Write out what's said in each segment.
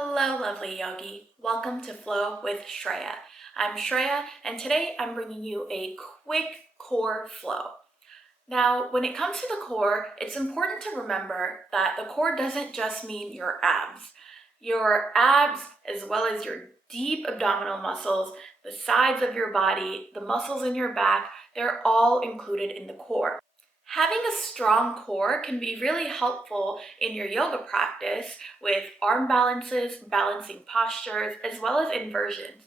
Hello, lovely yogi. Welcome to Flow with Shreya. I'm Shreya, and today I'm bringing you a quick core flow. Now, when it comes to the core, it's important to remember that the core doesn't just mean your abs. Your abs, as well as your deep abdominal muscles, the sides of your body, the muscles in your back, they're all included in the core. Having a strong core can be really helpful in your yoga practice with arm balances, balancing postures, as well as inversions.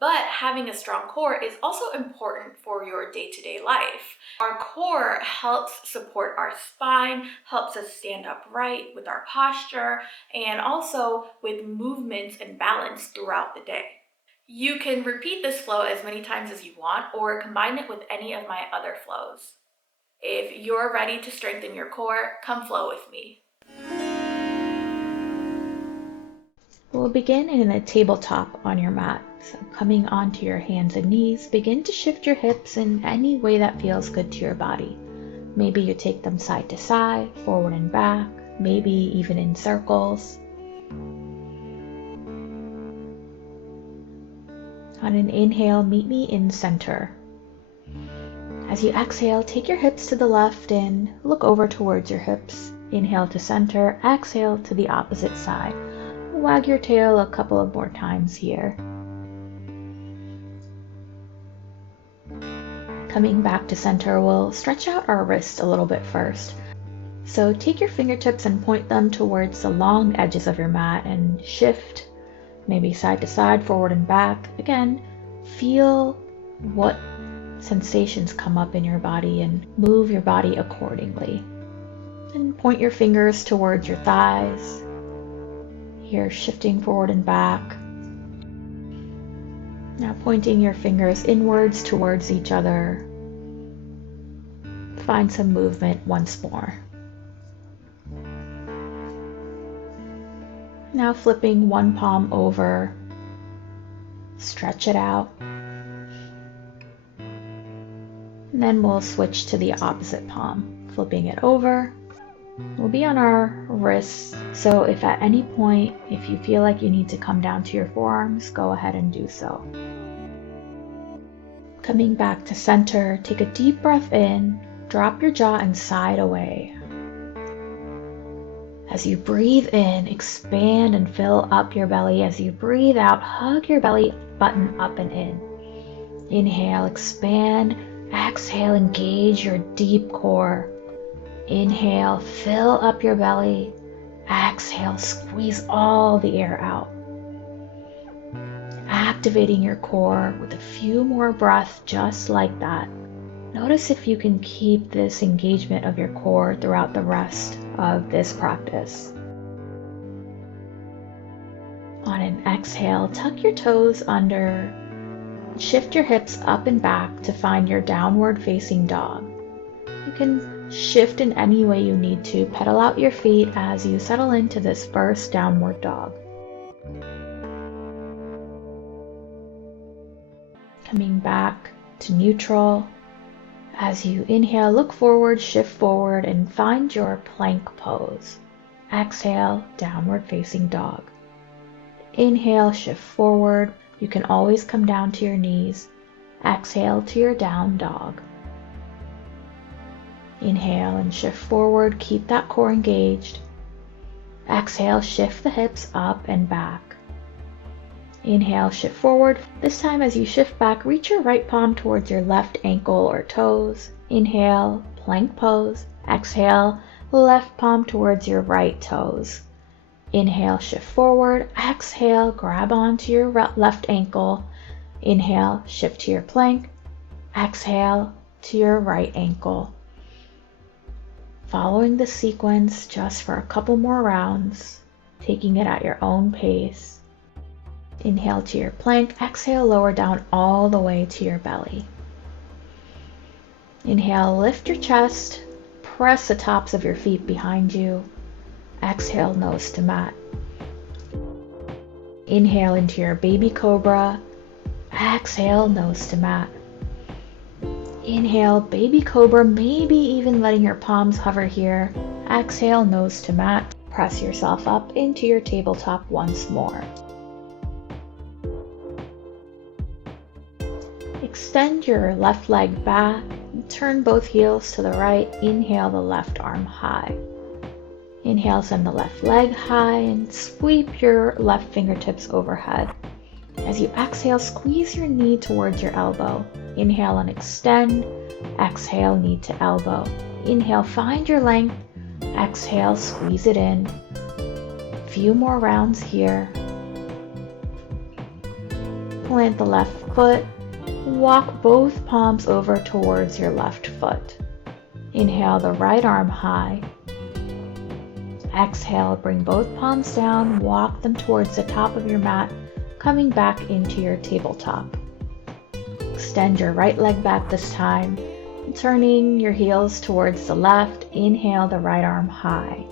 But having a strong core is also important for your day-to-day life. Our core helps support our spine, helps us stand upright with our posture, and also with movements and balance throughout the day. You can repeat this flow as many times as you want or combine it with any of my other flows. If you're ready to strengthen your core, come flow with me. We'll begin in a tabletop on your mat. So coming onto your hands and knees, begin to shift your hips in any way that feels good to your body. Maybe you take them side to side, forward and back, maybe even in circles. On an inhale, meet me in center. As you exhale, take your hips to the left and look over towards your hips. Inhale to center, exhale to the opposite side. Wag your tail a couple of more times here. Coming back to center, we'll stretch out our wrists a little bit first. So take your fingertips and point them towards the long edges of your mat and shift, maybe side to side, forward and back. Again, feel what sensations come up in your body and move your body accordingly. And point your fingers towards your thighs. Here, shifting forward and back. Now pointing your fingers inwards towards each other. Find some movement once more. Now flipping one palm over. Stretch it out. And then we'll switch to the opposite palm, flipping it over. We'll be on our wrists, so if at any point, if you feel like you need to come down to your forearms, go ahead and do so. Coming back to center, take a deep breath in, drop your jaw and side away. As you breathe in, expand and fill up your belly. As you breathe out, hug your belly button up and in. Inhale, expand. Exhale, engage your deep core. Inhale, fill up your belly. Exhale, squeeze all the air out. Activating your core with a few more breaths just like that. Notice if you can keep this engagement of your core throughout the rest of this practice. On an exhale, tuck your toes under. Shift your hips up and back to find your downward facing dog. You can shift in any way you need to. Pedal out your feet as you settle into this first downward dog. Coming back to neutral. As you inhale, look forward, shift forward, and find your plank pose. Exhale, downward facing dog. Inhale, shift forward. You can always come down to your knees. Exhale to your down dog. Inhale and shift forward. Keep that core engaged. Exhale, shift the hips up and back. Inhale, shift forward. This time as you shift back, reach your right palm towards your left ankle or toes. Inhale, plank pose. Exhale, left palm towards your right toes. Inhale, shift forward. Exhale, grab onto your left ankle. Inhale, shift to your plank. Exhale to your right ankle. Following the sequence just for a couple more rounds, taking it at your own pace. Inhale to your plank. Exhale, lower down all the way to your belly. Inhale, lift your chest. Press the tops of your feet behind you. Exhale, nose to mat. Inhale into your baby cobra. Exhale, nose to mat. Inhale, baby cobra, maybe even letting your palms hover here. Exhale, nose to mat. Press yourself up into your tabletop once more. Extend your left leg back and turn both heels to the right. Inhale the left arm high. Inhale, send the left leg high and sweep your left fingertips overhead. As you exhale, squeeze your knee towards your elbow. Inhale and extend. Exhale, knee to elbow. Inhale, find your length. Exhale, squeeze it in. Few more rounds here. Plant the left foot. Walk both palms over towards your left foot. Inhale the right arm high. Exhale, bring both palms down, walk them towards the top of your mat, coming back into your tabletop. Extend your right leg back this time, turning your heels towards the left. Inhale the right arm high.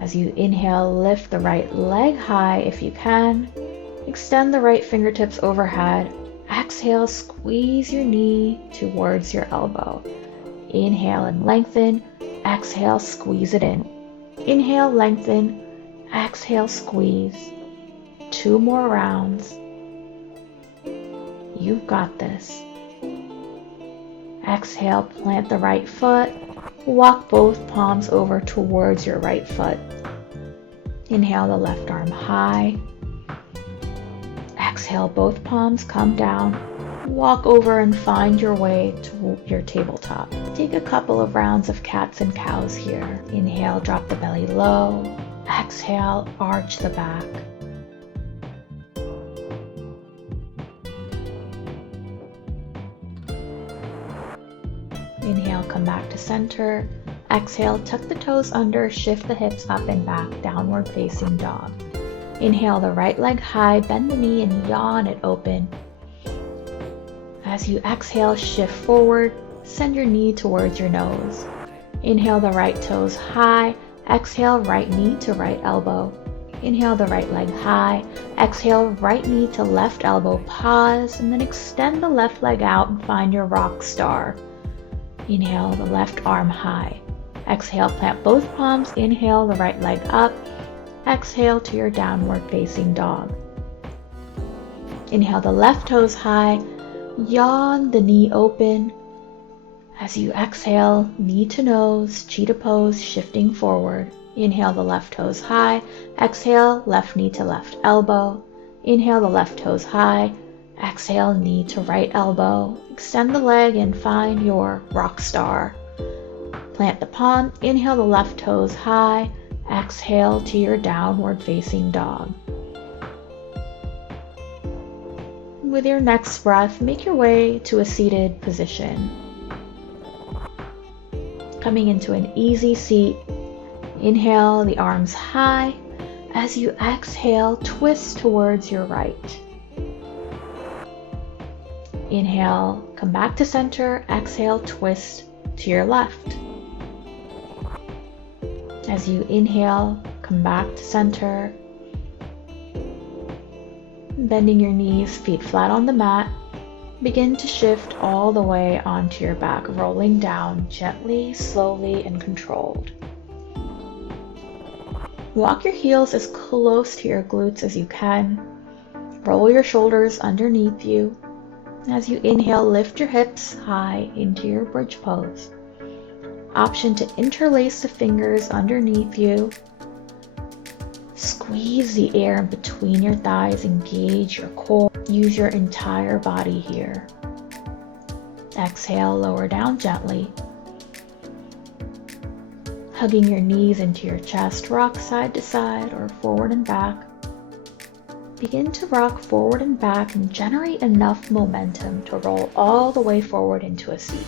As you inhale, lift the right leg high if you can. Extend the right fingertips overhead. Exhale, squeeze your knee towards your elbow. Inhale and lengthen. Exhale, squeeze it in. Inhale, lengthen. Exhale, squeeze. 2 more rounds. You've got this. Exhale, plant the right foot. Walk both palms over towards your right foot. Inhale the left arm high. Exhale, both palms come down. Walk over and find your way to your tabletop. Take a couple of rounds of cats and cows here. Inhale, drop the belly low. Exhale, arch the back. Inhale, come back to center. Exhale, tuck the toes under, shift the hips up and back, downward facing dog. Inhale the right leg high, bend the knee and yawn it open. As you exhale, shift forward, send your knee towards your nose. Inhale the right toes high, exhale right knee to right elbow. Inhale the right leg high, exhale right knee to left elbow, pause, and then extend the left leg out and find your Rockstar. Inhale the left arm high. Exhale, plant both palms, inhale the right leg up. Exhale to your downward facing dog. Inhale the left toes high, yawn the knee open. As you exhale, knee to nose, cheetah pose, shifting forward. Inhale the left toes high, exhale left knee to left elbow. Inhale the left toes high, exhale knee to right elbow. Extend the leg and find your Rockstar. Plant the palm, inhale the left toes high, exhale to your downward facing dog. With your next breath, make your way to a seated position. Coming into an easy seat, inhale the arms high. As you exhale, twist towards your right. Inhale, come back to center. Exhale, twist to your left. As you inhale, come back to center. Bending your knees, feet flat on the mat. Begin to shift all the way onto your back, rolling down gently, slowly, and controlled. Walk your heels as close to your glutes as you can. Roll your shoulders underneath you. As you inhale, lift your hips high into your bridge pose. Option to interlace the fingers underneath you. Squeeze the air in between your thighs, engage your core. Use your entire body here. Exhale, lower down gently. Hugging your knees into your chest, rock side to side or forward and back. Begin to rock forward and back and generate enough momentum to roll all the way forward into a seat.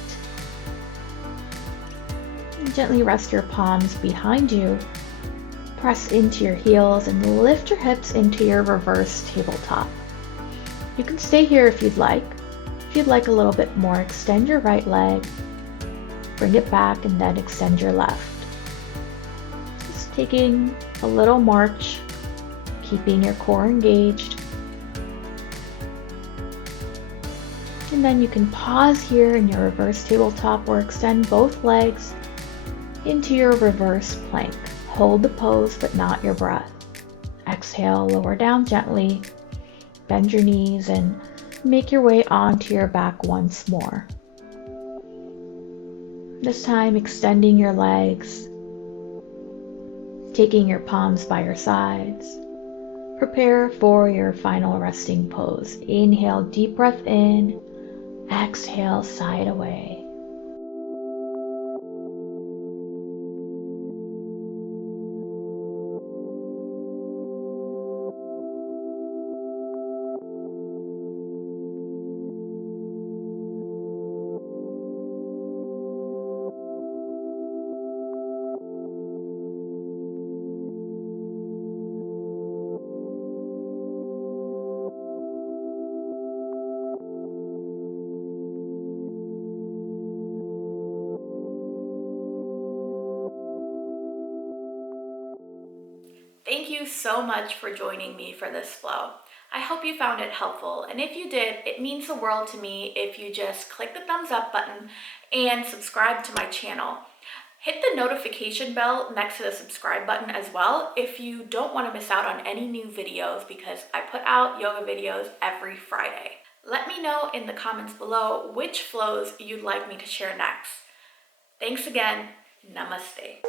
Gently rest your palms behind you. Press into your heels and lift your hips into your reverse tabletop. You can stay here if you'd like. If you'd like a little bit more, extend your right leg, bring it back, and then extend your left. Just taking a little march, keeping your core engaged. And then you can pause here in your reverse tabletop or extend both legs. into your reverse plank. Hold the pose but not your breath. Exhale, lower down gently, bend your knees and make your way onto your back once more. This time extending your legs, taking your palms by your sides. Prepare for your final resting pose. Inhale, deep breath in. Exhale, sigh it away. Thank you so much for joining me for this flow. I hope you found it helpful, and if you did, it means the world to me if you just click the thumbs up button and subscribe to my channel. Hit the notification bell next to the subscribe button as well if you don't want to miss out on any new videos, because I put out yoga videos every Friday. Let me know in the comments below which flows you'd like me to share next. Thanks again. Namaste.